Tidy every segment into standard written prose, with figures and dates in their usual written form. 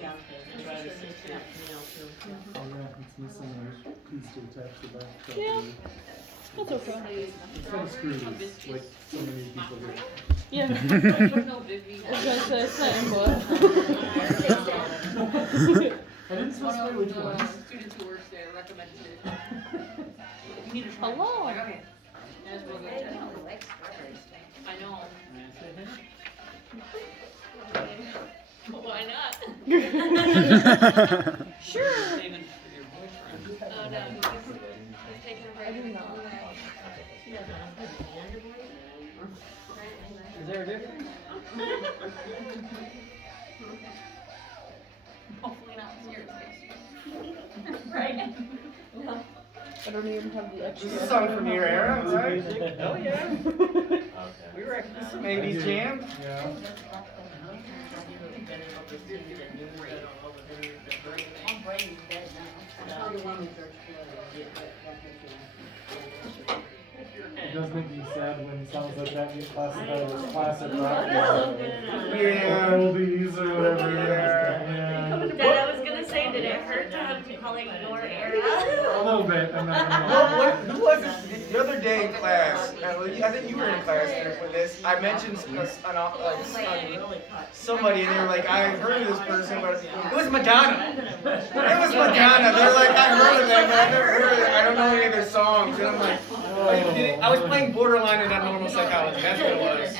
Yeah, okay. Try to sit here. Oh yeah, it's missing a piece to attach the back. Yeah. That's okay. It's kind of screws, like so many people do. Yeah. I was gonna say, it's not input. I didn't specify which one. Students who works there recommended it. You need to try. Hello. Like, okay. That's real good. I know. Why not? Sure. Even for your boyfriend. Oh no, he's taking a break. Is there a difference? Hopefully not yours. Right. I don't even have the extra. This is a song from your era, right? Oh, yeah. Okay. We reckon this Some 80s jam. Yeah. It does make me sad when songs like that get classified as classic rock. Yeah. Oldies or whatever. Yeah. Dad, I was gonna say, did it hurt to have to call it your era? A little bit. I'm not gonna Well, lie. who was it the other day in class? I think you were in class for this. I mentioned somebody, and they were like, I heard of this person, but it was Madonna. It was Madonna. They're like, I heard of them, but I never heard of them. I don't know any of their songs. And I'm like, I was playing Borderline and Abnormal Psychology. That's what it was.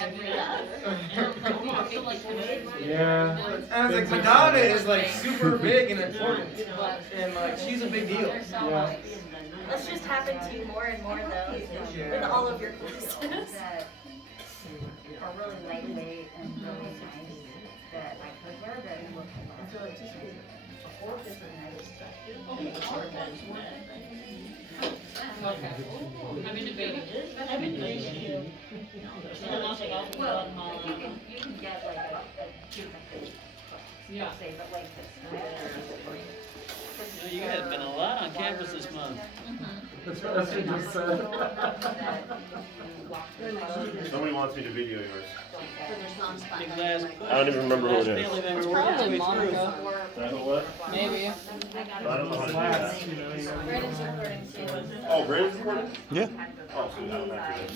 Yeah. And I was like, Madonna is like super big and important, and like she's a big deal. Yeah. This just happened to you more and more though, with all of your classes. That are really lightweight and really nice that I could wear that look a lot. Okay. I've been debating. I've been debating. Well, you can get like a cute Yeah. say, but like this. You guys have been a lot on campus this month. That's what you just said. Somebody wants me to video yours. Big glass. I don't even remember who it Last is. family member It's working probably its way through. Monica. I know what? Maybe. I don't know how to do that. Class, you know, you know. Brandon's recording too. Oh, Braden's recording? Yeah. Oh, so now I'm after this.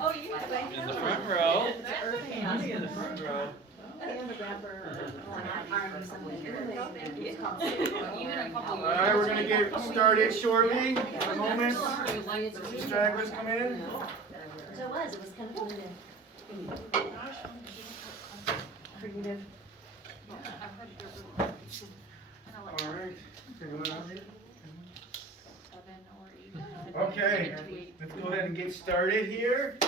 Oh, you think? In the front row. Honey, in the front row. Alright, we're gonna get started shortly. In a moment. Stragglers come in. It was kind of fun. Alright. Okay, let's go ahead and get started here.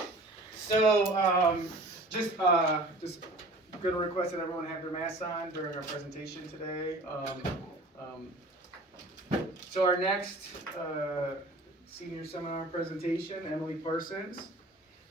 So, just gonna request that everyone have their masks on during our presentation today. So our next senior seminar presentation, Emily Parsons.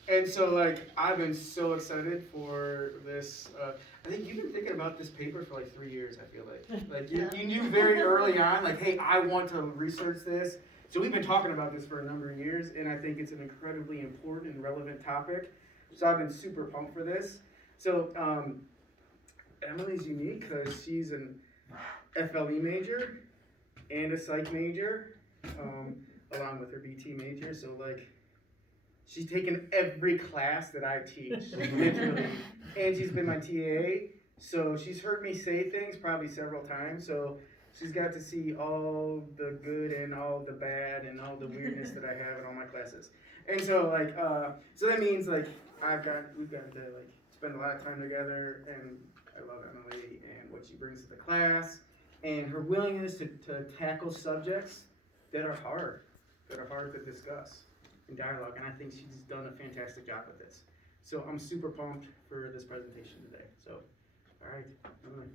And so, like, I've been so excited for this. I think you've been thinking about this paper for like 3 years, I feel like. Like, you knew very early on, like, hey, I want to research this. So we've been talking about this for a number of years, and I think it's an incredibly important and relevant topic. So I've been super pumped for this. So Emily's unique because she's an FLE major and a psych major, along with her BT major. So, like, she's taken every class that I teach, literally. And she's been my TA, so she's heard me say things probably several times. So she's got to see all the good and all the bad and all the weirdness that I have in all my classes. And so, like, so that means, like, we've got to, like, spend a lot of time together, and I love Emily and what she brings to the class, and her willingness to tackle subjects that are hard to discuss in dialogue, and I think she's done a fantastic job with this. So I'm super pumped for this presentation today. So, all right, Emily.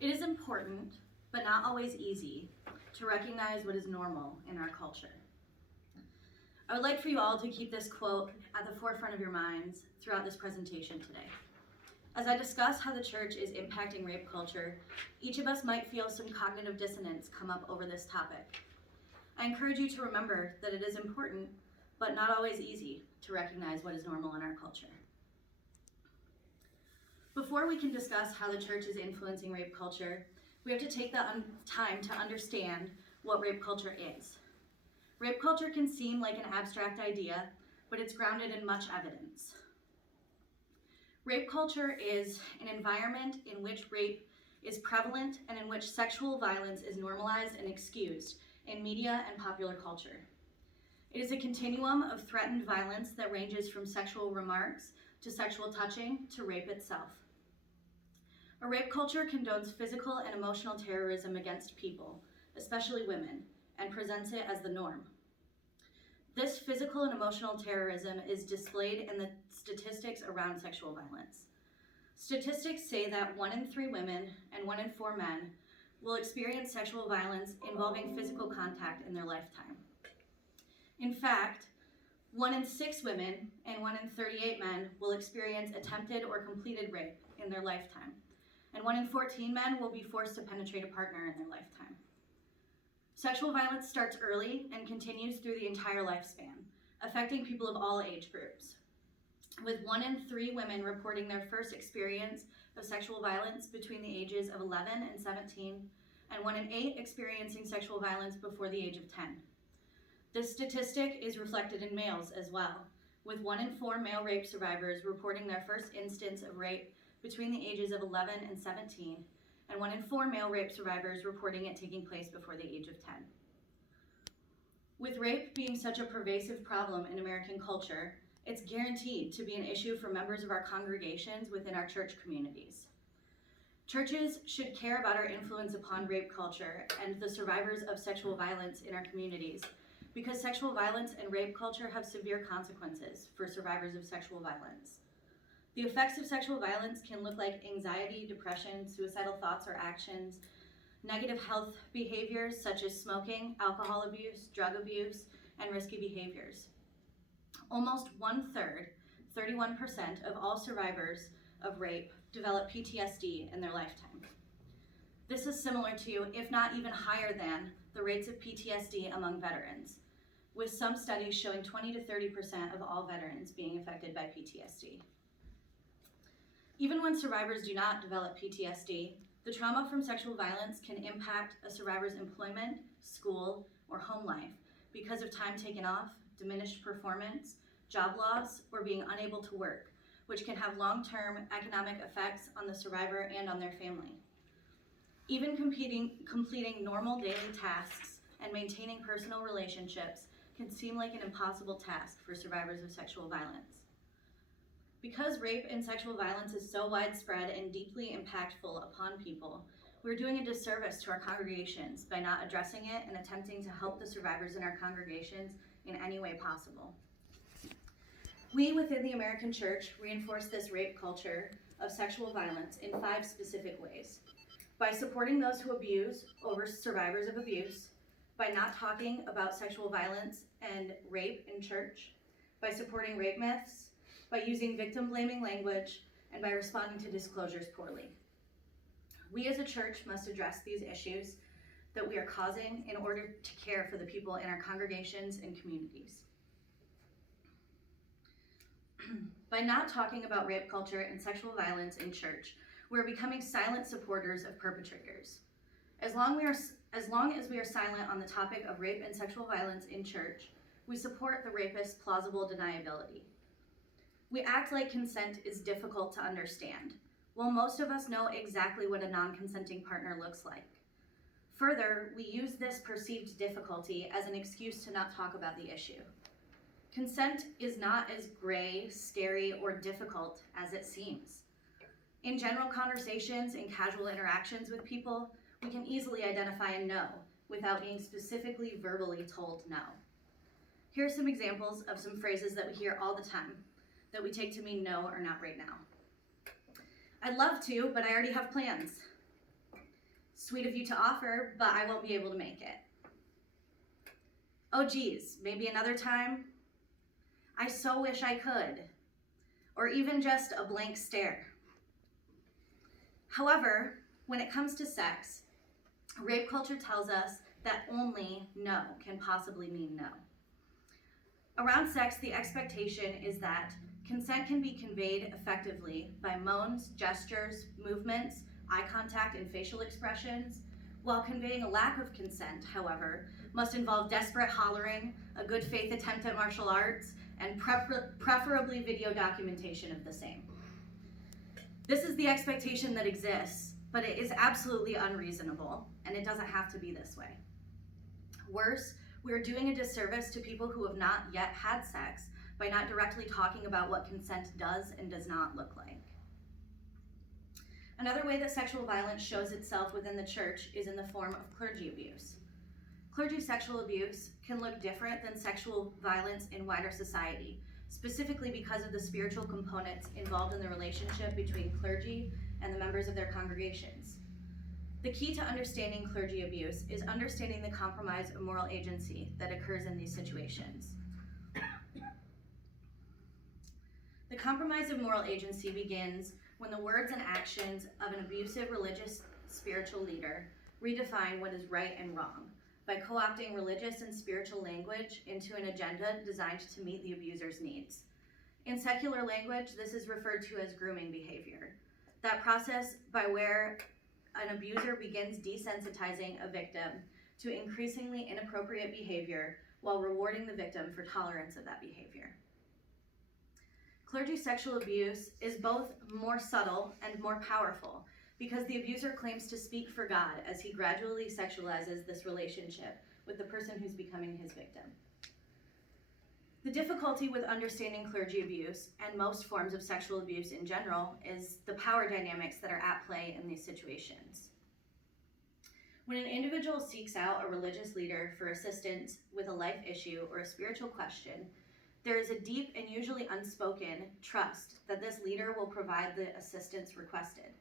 It is important, but not always easy, to recognize what is normal in our culture. I would like for you all to keep this quote at the forefront of your minds throughout this presentation today. As I discuss how the church is impacting rape culture, each of us might feel some cognitive dissonance come up over this topic. I encourage you to remember that it is important, but not always easy, to recognize what is normal in our culture. Before we can discuss how the church is influencing rape culture, we have to take the time to understand what rape culture is. Rape culture can seem like an abstract idea, but it's grounded in much evidence. Rape culture is an environment in which rape is prevalent and in which sexual violence is normalized and excused in media and popular culture. It is a continuum of threatened violence that ranges from sexual remarks to sexual touching to rape itself. A rape culture condones physical and emotional terrorism against people, especially women, and presents it as the norm. This physical and emotional terrorism is displayed in the statistics around sexual violence. Statistics say that 1 in 3 women and 1 in 4 men will experience sexual violence involving physical contact in their lifetime. In fact, 1 in 6 women and 1 in 38 men will experience attempted or completed rape in their lifetime, and 1 in 14 men will be forced to penetrate a partner in their lifetime. Sexual violence starts early and continues through the entire lifespan, affecting people of all age groups, with 1 in 3 women reporting their first experience of sexual violence between the ages of 11 and 17, and 1 in 8 experiencing sexual violence before the age of 10. This statistic is reflected in males as well, with 1 in 4 male rape survivors reporting their first instance of rape between the ages of 11 and 17, and 1 in 4 male rape survivors reporting it taking place before the age of 10. With rape being such a pervasive problem in American culture, it's guaranteed to be an issue for members of our congregations within our church communities. Churches should care about our influence upon rape culture and the survivors of sexual violence in our communities, because sexual violence and rape culture have severe consequences for survivors of sexual violence. The effects of sexual violence can look like anxiety, depression, suicidal thoughts or actions, negative health behaviors such as smoking, alcohol abuse, drug abuse, and risky behaviors. Almost 1/3, 31% of all survivors of rape develop PTSD in their lifetime. This is similar to, if not even higher than, the rates of PTSD among veterans, with some studies showing 20 to 30% of all veterans being affected by PTSD. Even when survivors do not develop PTSD, the trauma from sexual violence can impact a survivor's employment, school, or home life because of time taken off, diminished performance, job loss, or being unable to work, which can have long-term economic effects on the survivor and on their family. Even completing normal daily tasks and maintaining personal relationships can seem like an impossible task for survivors of sexual violence. Because rape and sexual violence is so widespread and deeply impactful upon people, we're doing a disservice to our congregations by not addressing it and attempting to help the survivors in our congregations in any way possible. We within the American Church reinforce this rape culture of sexual violence in 5 specific ways. By supporting those who abuse over survivors of abuse, by not talking about sexual violence and rape in church, by supporting rape myths, by using victim-blaming language, and by responding to disclosures poorly. We as a church must address these issues that we are causing in order to care for the people in our congregations and communities. By not talking about rape culture and sexual violence in church, we're becoming silent supporters of perpetrators. As long as we are silent on the topic of rape and sexual violence in church, we support the rapist's plausible deniability. We act like consent is difficult to understand, while most of us know exactly what a non-consenting partner looks like. Further, we use this perceived difficulty as an excuse to not talk about the issue. Consent is not as gray, scary, or difficult as it seems. In general conversations and casual interactions with people, we can easily identify a no without being specifically verbally told no. Here are some examples of some phrases that we hear all the time that we take to mean no or not right now. I'd love to, but I already have plans. Sweet of you to offer, but I won't be able to make it. Oh geez, maybe another time? I so wish I could. Or even just a blank stare. However, when it comes to sex, rape culture tells us that only no can possibly mean no. Around sex, the expectation is that consent can be conveyed effectively by moans, gestures, movements, eye contact, and facial expressions, while conveying a lack of consent, however, must involve desperate hollering, a good faith attempt at martial arts, and preferably video documentation of the same. This is the expectation that exists, but it is absolutely unreasonable, and it doesn't have to be this way. Worse, we are doing a disservice to people who have not yet had sex by not directly talking about what consent does and does not look like. Another way that sexual violence shows itself within the church is in the form of clergy abuse. Clergy sexual abuse can look different than sexual violence in wider society, specifically because of the spiritual components involved in the relationship between clergy and the members of their congregations. The key to understanding clergy abuse is understanding the compromise of moral agency that occurs in these situations. The compromise of moral agency begins when the words and actions of an abusive religious spiritual leader redefine what is right and wrong by co-opting religious and spiritual language into an agenda designed to meet the abuser's needs. In secular language, this is referred to as grooming behavior. That process by where an abuser begins desensitizing a victim to increasingly inappropriate behavior while rewarding the victim for tolerance of that behavior. Clergy sexual abuse is both more subtle and more powerful because the abuser claims to speak for God as he gradually sexualizes this relationship with the person who's becoming his victim. The difficulty with understanding clergy abuse and most forms of sexual abuse in general is the power dynamics that are at play in these situations. When an individual seeks out a religious leader for assistance with a life issue or a spiritual question, there is a deep and usually unspoken trust that this leader will provide the assistance requested.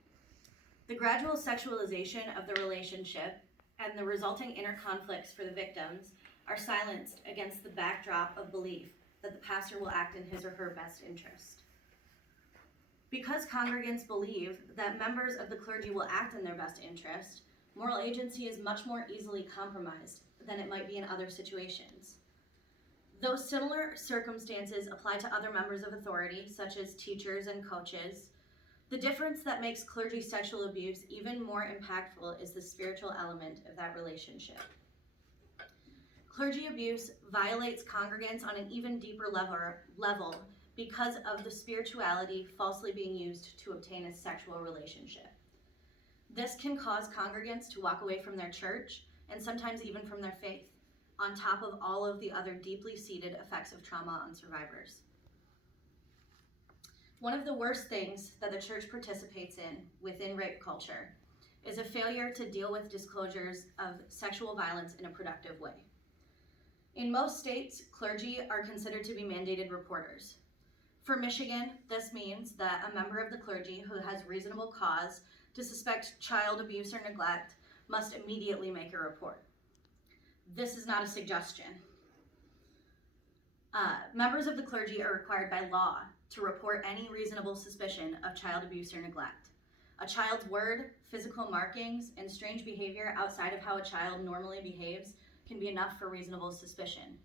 The gradual sexualization of the relationship and the resulting inner conflicts for the victims are silenced against the backdrop of belief that the pastor will act in his or her best interest. Because congregants believe that members of the clergy will act in their best interest, moral agency is much more easily compromised than it might be in other situations. Though similar circumstances apply to other members of authority, such as teachers and coaches, the difference that makes clergy sexual abuse even more impactful is the spiritual element of that relationship. Clergy abuse violates congregants on an even deeper level because of the spirituality falsely being used to obtain a sexual relationship. This can cause congregants to walk away from their church and sometimes even from their faith, on top of all of the other deeply seated effects of trauma on survivors. One of the worst things that the church participates in within rape culture is a failure to deal with disclosures of sexual violence in a productive way. In most states, clergy are considered to be mandated reporters. For Michigan, this means that a member of the clergy who has reasonable cause to suspect child abuse or neglect must immediately make a report. This is not a suggestion. Members of the clergy are required by law to report any reasonable suspicion of child abuse or neglect. A child's word, physical markings, and strange behavior outside of how a child normally behaves can be enough for reasonable suspicion.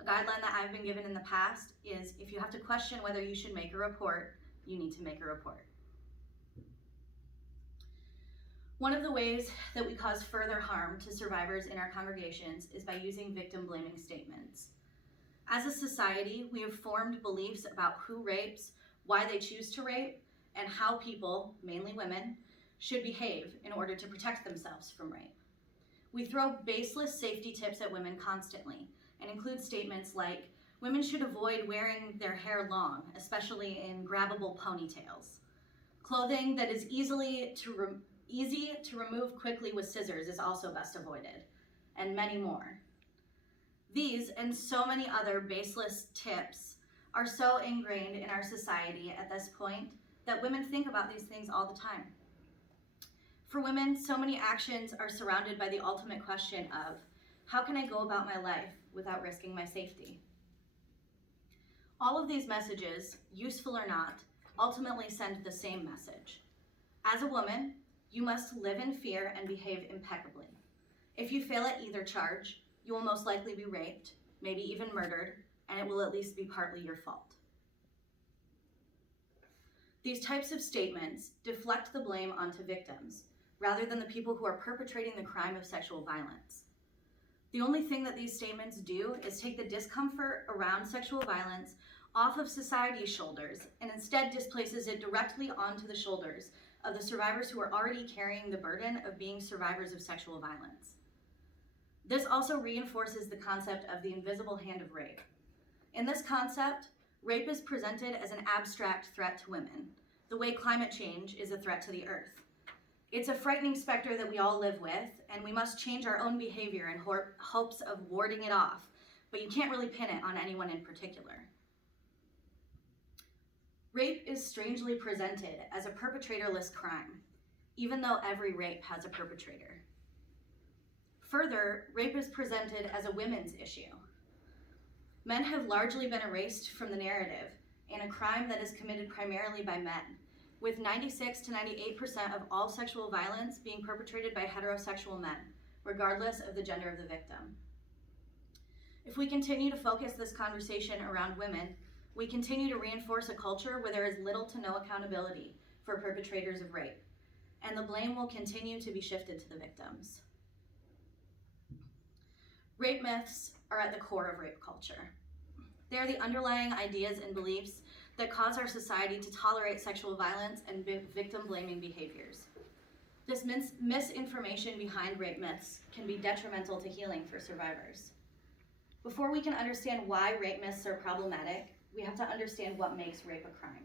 A guideline that I've been given in the past is if you have to question whether you should make a report, you need to make a report. One of the ways that we cause further harm to survivors in our congregations is by using victim-blaming statements. As a society, we have formed beliefs about who rapes, why they choose to rape, and how people, mainly women, should behave in order to protect themselves from rape. We throw baseless safety tips at women constantly and include statements like, women should avoid wearing their hair long, especially in grabbable ponytails. Clothing that is easy to remove quickly with scissors is also best avoided, and many more. These and so many other baseless tips are so ingrained in our society at this point that women think about these things all the time. For women, so many actions are surrounded by the ultimate question of, how can I go about my life without risking my safety? All of these messages, useful or not, ultimately send the same message. As a woman, you must live in fear and behave impeccably. If you fail at either charge, you will most likely be raped, maybe even murdered, and it will at least be partly your fault. These types of statements deflect the blame onto victims, rather than the people who are perpetrating the crime of sexual violence. The only thing that these statements do is take the discomfort around sexual violence off of society's shoulders and instead displaces it directly onto the shoulders of the survivors who are already carrying the burden of being survivors of sexual violence. This also reinforces the concept of the invisible hand of rape. In this concept, rape is presented as an abstract threat to women, the way climate change is a threat to the earth. It's a frightening specter that we all live with, and we must change our own behavior in hopes of warding it off, but you can't really pin it on anyone in particular. Rape is strangely presented as a perpetrator-less crime, even though every rape has a perpetrator. Further, rape is presented as a women's issue. Men have largely been erased from the narrative in a crime that is committed primarily by men, with 96 to 98% of all sexual violence being perpetrated by heterosexual men, regardless of the gender of the victim. If we continue to focus this conversation around women, we continue to reinforce a culture where there is little to no accountability for perpetrators of rape, and the blame will continue to be shifted to the victims. Rape myths are at the core of rape culture. They are the underlying ideas and beliefs that cause our society to tolerate sexual violence and victim-blaming behaviors. This misinformation behind rape myths can be detrimental to healing for survivors. Before we can understand why rape myths are problematic, we have to understand what makes rape a crime.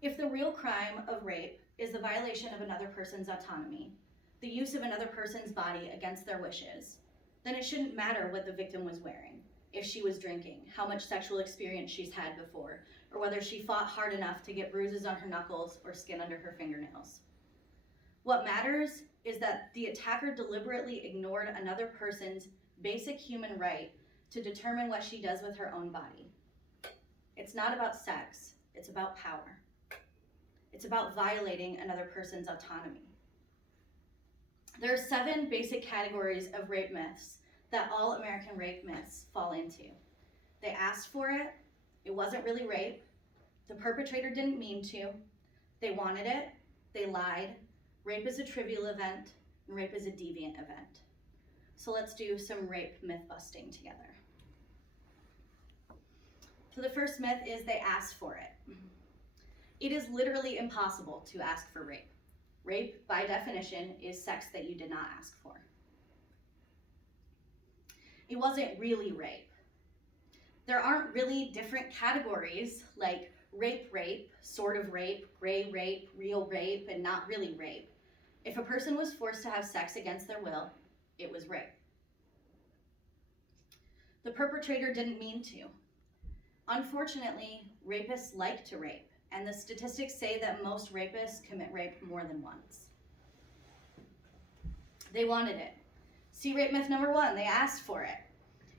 If the real crime of rape is the violation of another person's autonomy, the use of another person's body against their wishes, then it shouldn't matter what the victim was wearing, if she was drinking, how much sexual experience she's had before, or whether she fought hard enough to get bruises on her knuckles or skin under her fingernails. What matters is that the attacker deliberately ignored another person's basic human right to determine what she does with her own body. It's not about sex, it's about power. It's about violating another person's autonomy. There are 7 basic categories of rape myths that all American rape myths fall into. They asked for it, it wasn't really rape, the perpetrator didn't mean to, they wanted it, they lied, rape is a trivial event, and rape is a deviant event. So let's do some rape myth busting together. So the first myth is they asked for it. It is literally impossible to ask for rape. Rape, by definition, is sex that you did not ask for. It wasn't really rape. There aren't really different categories like rape, sort of rape, gray rape, real rape, and not really rape. If a person was forced to have sex against their will, it was rape. The perpetrator didn't mean to. Unfortunately, rapists like to rape, and the statistics say that most rapists commit rape more than once. They wanted it. See rape myth number 1, they asked for it.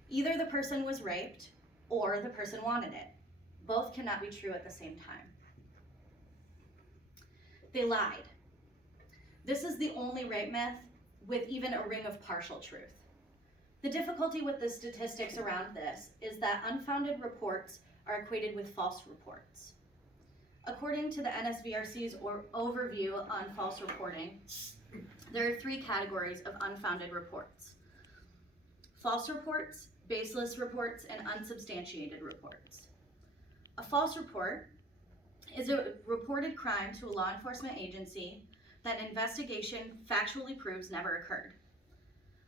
Either the person was raped or the person wanted it. Both cannot be true at the same time. They lied. This is the only rape myth with even a ring of partial truth. The difficulty with the statistics around this is that unfounded reports are equated with false reports. According to the NSVRC's overview on false reporting, there are 3 categories of unfounded reports: false reports, baseless reports, and unsubstantiated reports. A false report is a reported crime to a law enforcement agency that an investigation factually proves never occurred.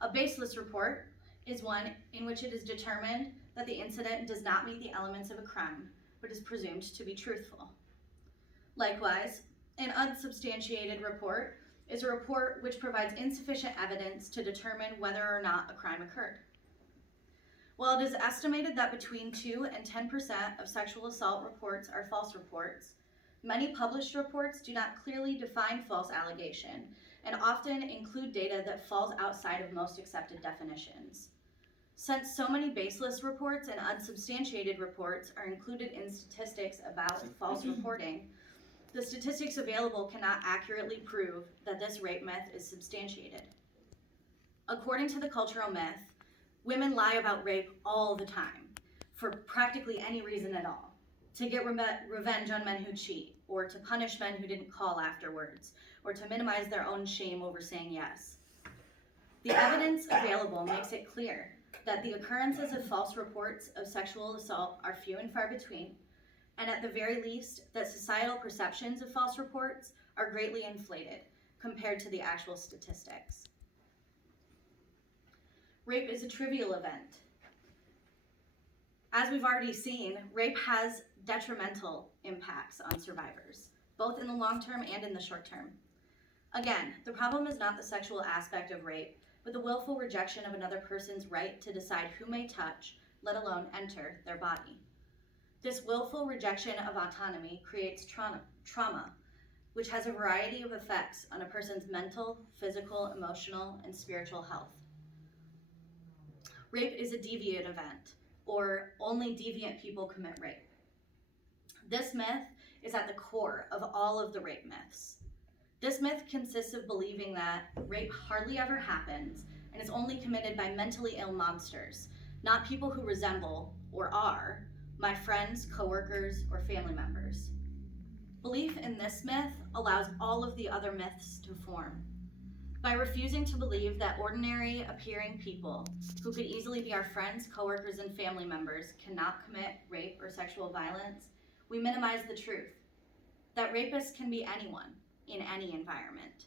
A baseless report is one in which it is determined that the incident does not meet the elements of a crime, but is presumed to be truthful. Likewise, an unsubstantiated report is a report which provides insufficient evidence to determine whether or not a crime occurred. While it is estimated that between 2 and 10% of sexual assault reports are false reports, many published reports do not clearly define false allegation and often include data that falls outside of most accepted definitions. Since so many baseless reports and unsubstantiated reports are included in statistics about false reporting, the statistics available cannot accurately prove that this rape myth is substantiated. According to the cultural myth, women lie about rape all the time, for practically any reason at all. To get revenge on men who cheat, or to punish men who didn't call afterwards, or to minimize their own shame over saying yes. The evidence available makes it clear that the occurrences of false reports of sexual assault are few and far between, and at the very least, that societal perceptions of false reports are greatly inflated compared to the actual statistics. Rape is a trivial event. As we've already seen, rape has detrimental impacts on survivors, both in the long term and in the short term. Again, the problem is not the sexual aspect of rape, but the willful rejection of another person's right to decide who may touch, let alone enter, their body. This willful rejection of autonomy creates trauma, which has a variety of effects on a person's mental, physical, emotional, and spiritual health. Rape is a deviant event, or only deviant people commit rape. This myth is at the core of all of the rape myths. This myth consists of believing that rape hardly ever happens and is only committed by mentally ill monsters, not people who resemble, or are, my friends, coworkers, or family members. Belief in this myth allows all of the other myths to form. By refusing to believe that ordinary appearing people, who could easily be our friends, coworkers, and family members, cannot commit rape or sexual violence, we minimize the truth, that rapists can be anyone, in any environment.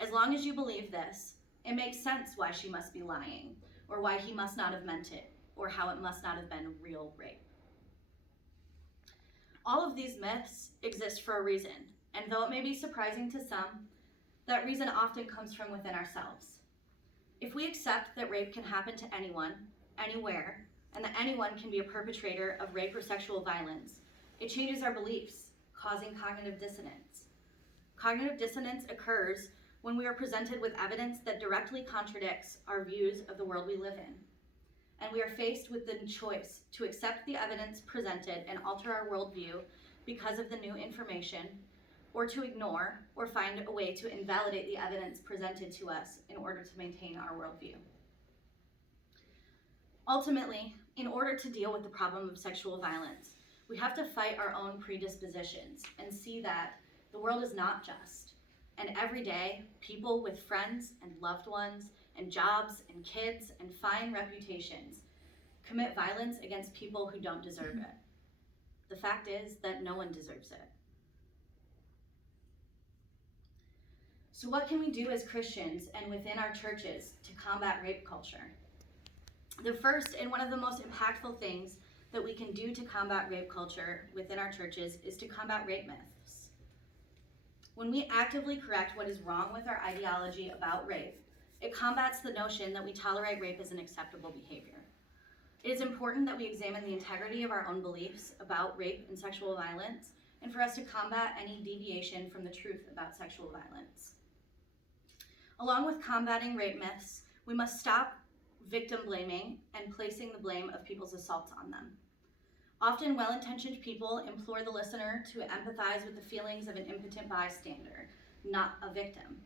As long as you believe this, it makes sense why she must be lying, or why he must not have meant it, or how it must not have been real rape. All of these myths exist for a reason, and though it may be surprising to some, that reason often comes from within ourselves. If we accept that rape can happen to anyone, anywhere, and that anyone can be a perpetrator of rape or sexual violence, it changes our beliefs, causing cognitive dissonance. Cognitive dissonance occurs when we are presented with evidence that directly contradicts our views of the world we live in. And we are faced with the choice to accept the evidence presented and alter our worldview because of the new information, or to ignore or find a way to invalidate the evidence presented to us in order to maintain our worldview. Ultimately, in order to deal with the problem of sexual violence, we have to fight our own predispositions and see that the world is not just. And every day, people with friends and loved ones and jobs and kids and fine reputations commit violence against people who don't deserve it. The fact is that no one deserves it. So what can we do as Christians and within our churches to combat rape culture? The first and one of the most impactful things that we can do to combat rape culture within our churches is to combat rape myths. When we actively correct what is wrong with our ideology about rape, it combats the notion that we tolerate rape as an acceptable behavior. It is important that we examine the integrity of our own beliefs about rape and sexual violence, and for us to combat any deviation from the truth about sexual violence. Along with combating rape myths, we must stop victim blaming and placing the blame of people's assaults on them. Often well-intentioned people implore the listener to empathize with the feelings of an impotent bystander, not a victim.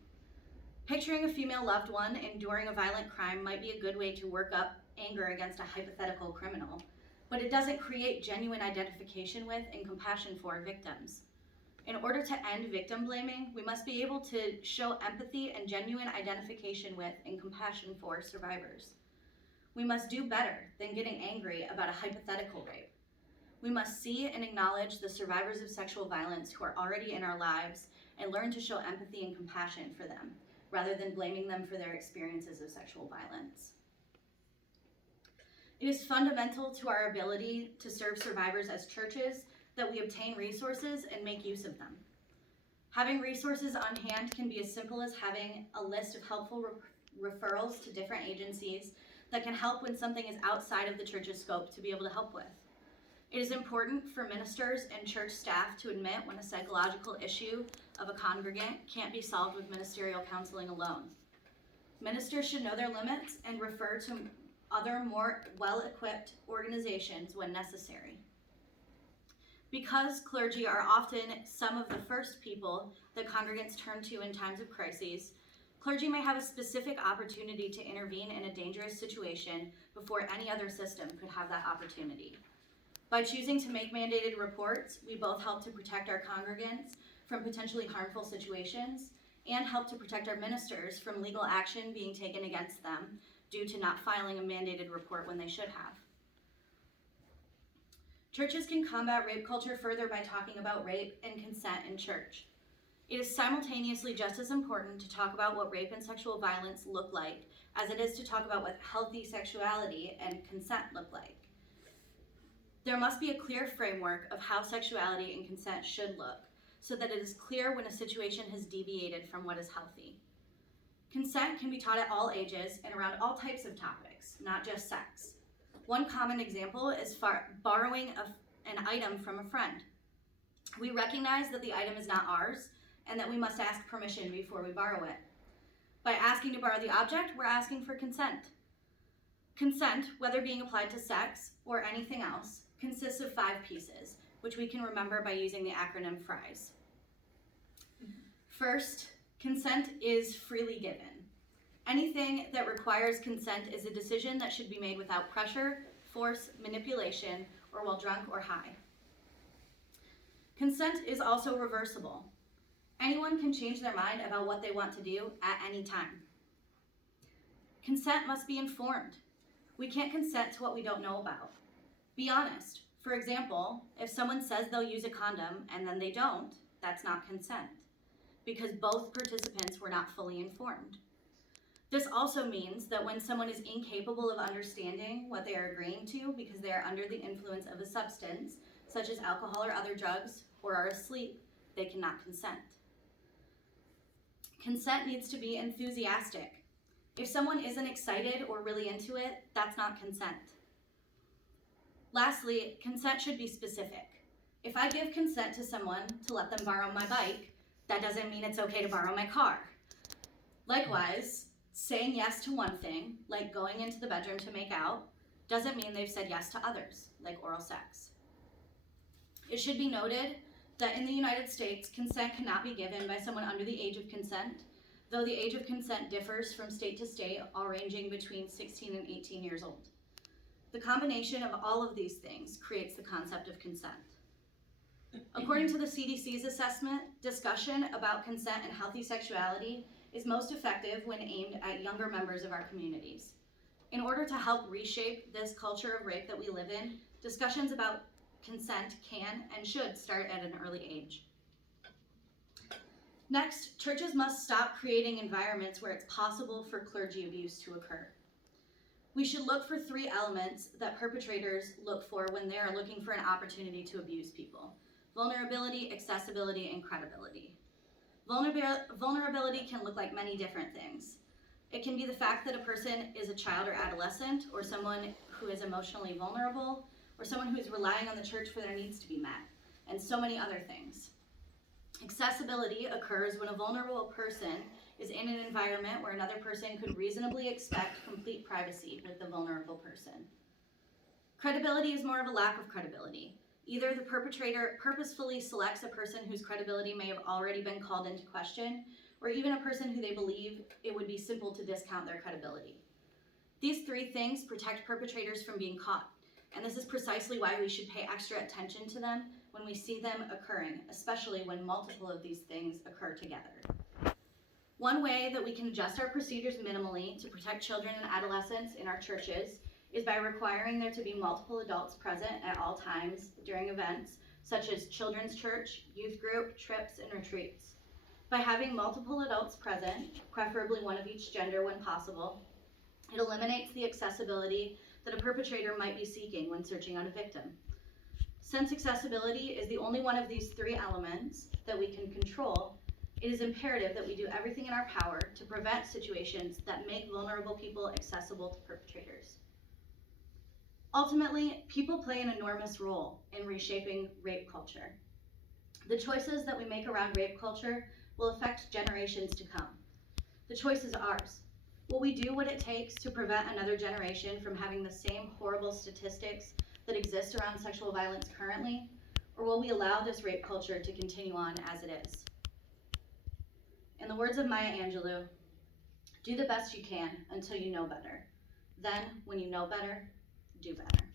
Picturing a female loved one enduring a violent crime might be a good way to work up anger against a hypothetical criminal, but it doesn't create genuine identification with and compassion for victims. In order to end victim blaming, we must be able to show empathy and genuine identification with and compassion for survivors. We must do better than getting angry about a hypothetical rape. We must see and acknowledge the survivors of sexual violence who are already in our lives and learn to show empathy and compassion for them, rather than blaming them for their experiences of sexual violence. It is fundamental to our ability to serve survivors as churches that we obtain resources and make use of them. Having resources on hand can be as simple as having a list of helpful referrals to different agencies that can help when something is outside of the church's scope to be able to help with. It is important for ministers and church staff to admit when a psychological issue of a congregant can't be solved with ministerial counseling alone. Ministers should know their limits and refer to other more well-equipped organizations when necessary. Because clergy are often some of the first people that congregants turn to in times of crises, Clergy may have a specific opportunity to intervene in a dangerous situation before any other system could have that opportunity. By choosing to make mandated reports, we both help to protect our congregants from potentially harmful situations and help to protect our ministers from legal action being taken against them due to not filing a mandated report when they should have. Churches can combat rape culture further by talking about rape and consent in church. It is simultaneously just as important to talk about what rape and sexual violence look like as it is to talk about what healthy sexuality and consent look like. There must be a clear framework of how sexuality and consent should look so that it is clear when a situation has deviated from what is healthy. Consent can be taught at all ages and around all types of topics, not just sex. One common example is borrowing an item from a friend. We recognize that the item is not ours and that we must ask permission before we borrow it. By asking to borrow the object, we're asking for consent. Consent, whether being applied to sex or anything else, consists of 5 pieces, which we can remember by using the acronym FRIES. First, consent is freely given. Anything that requires consent is a decision that should be made without pressure, force, manipulation, or while drunk or high. Consent is also reversible. Anyone can change their mind about what they want to do at any time. Consent must be informed. We can't consent to what we don't know about. Be honest. For example, if someone says they'll use a condom and then they don't, that's not consent, because both participants were not fully informed. This also means that when someone is incapable of understanding what they are agreeing to because they are under the influence of a substance, such as alcohol or other drugs, or are asleep, they cannot consent. Consent needs to be enthusiastic. If someone isn't excited or really into it, that's not consent. Lastly, consent should be specific. If I give consent to someone to let them borrow my bike, that doesn't mean it's okay to borrow my car. Likewise, saying yes to one thing, like going into the bedroom to make out, doesn't mean they've said yes to others, like oral sex. It should be noted that in the United States, consent cannot be given by someone under the age of consent, though the age of consent differs from state to state, all ranging between 16 and 18 years old. The combination of all of these things creates the concept of consent. According to the CDC's assessment, discussion about consent and healthy sexuality is most effective when aimed at younger members of our communities. In order to help reshape this culture of rape that we live in, discussions about consent can and should start at an early age. Next, churches must stop creating environments where it's possible for clergy abuse to occur. We should look for 3 elements that perpetrators look for when they are looking for an opportunity to abuse people: vulnerability, accessibility, and credibility. Vulnerability can look like many different things. It can be the fact that a person is a child or adolescent, or someone who is emotionally vulnerable, or someone who is relying on the church for their needs to be met, and so many other things. Accessibility occurs when a vulnerable person is in an environment where another person could reasonably expect complete privacy with the vulnerable person. Credibility is more of a lack of credibility. Either the perpetrator purposefully selects a person whose credibility may have already been called into question, or even a person who they believe it would be simple to discount their credibility. These 3 things protect perpetrators from being caught, and this is precisely why we should pay extra attention to them when we see them occurring, especially when multiple of these things occur together. One way that we can adjust our procedures minimally to protect children and adolescents in our churches is by requiring there to be multiple adults present at all times during events such as children's church, youth group, trips, and retreats. By having multiple adults present, preferably one of each gender when possible, it eliminates the accessibility that a perpetrator might be seeking when searching out a victim. Since accessibility is the only one of these 3 elements that we can control, it is imperative that we do everything in our power to prevent situations that make vulnerable people accessible to perpetrators. Ultimately, people play an enormous role in reshaping rape culture. The choices that we make around rape culture will affect generations to come. The choice is ours. Will we do what it takes to prevent another generation from having the same horrible statistics that exist around sexual violence currently, or will we allow this rape culture to continue on as it is? In the words of Maya Angelou, Do the best you can until you know better. Then, when you know better, do better.